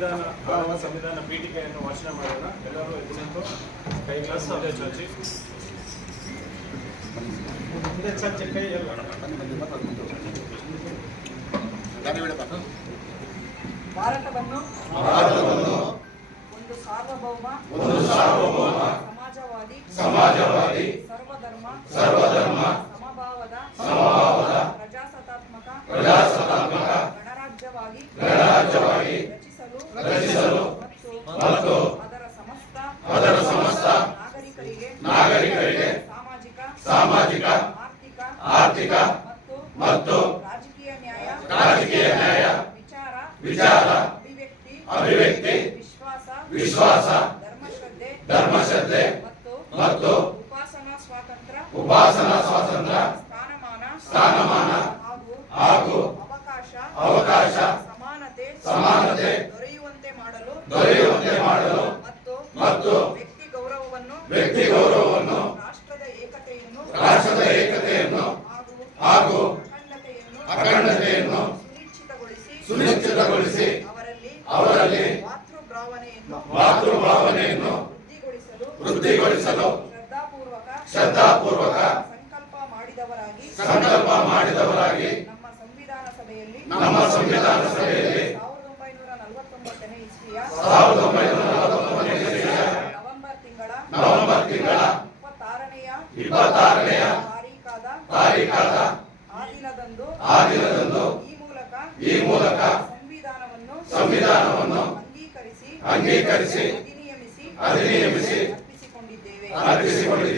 ಸಂವಿಧಾನ ಪೀಠಿಕೆಯನ್ನು ವಾಚನ ಮಾಡೋಣ. ಎಲ್ಲರೂ ಎದ್ದು ಕೈ ಗ್ಲಾಸ್ ಮುಂದೆ ಚಾಚಿ ಕೈ ಭಾರತವನ್ನು ಒಂದು ಸಾರ್ವಭೌಮ ಸಮಾಜವಾದಿ ಸರ್ವಧರ್ಮ ಸಮಭಾವದ ಪ್ರಜಾಸತ್ತಾತ್ಮಕ ಗಣರಾಜ್ಯವಾಗಿ ರಚಿಸಲು ಮತ್ತು ಅದರ ಸಮಸ್ತ ನಾಗರಿಕರಿಗೆ ಸಾಮಾಜಿಕ ಆರ್ಥಿಕ ಮತ್ತು ರಾಜಕೀಯ ನ್ಯಾಯ ವಿಚಾರ ಅಭಿವ್ಯಕ್ತಿ ವಿಶ್ವಾಸ ಧರ್ಮಶ್ರದ್ಧೆ ಮತ್ತು ಉಪಾಸನಾ ಸ್ವಾತಂತ್ರ್ಯ ಸ್ಥಾನಮಾನ ಹಾಗೂ ಅವಕಾಶ ಸಮಾನತೆ ದೊರೆಯುವಂತೆ ಮಾಡಲು ಮತ್ತು ವ್ಯಕ್ತಿ ಗೌರವವನ್ನು ರಾಷ್ಟ್ರದ ಏಕತೆಯನ್ನು ಹಾಗೂ ಅಖಂಡತೆಯನ್ನು ಸುನಿಶ್ಚಿತಗೊಳಿಸಿ ಅವರಲ್ಲಿ ಮಾತೃಭಾವನೆಯನ್ನು ವೃದ್ಧಿಗೊಳಿಸಲು ಶ್ರದ್ಧಾಪೂರ್ವಕ ಸಂಕಲ್ಪ ಮಾಡಿದವರಾಗಿ ನಮ್ಮ ಸಂವಿಧಾನ ಸಭೆಯಲ್ಲಿ 1949 ಇಸ್ವಿಯ ನವೆಂಬರ್ ತಿಂಗಳ 26ನೆಯ ತಾರೀಖಾದ ಆ ದಿನದಂದು ಈ ಮೂಲಕ ಸಂವಿಧಾನವನ್ನು ಅಂಗೀಕರಿಸಿ ಅಧಿನಿಯಮಿಸಿ ಅರ್ಪಿಸಿಕೊಂಡಿದ್ದೇವೆ.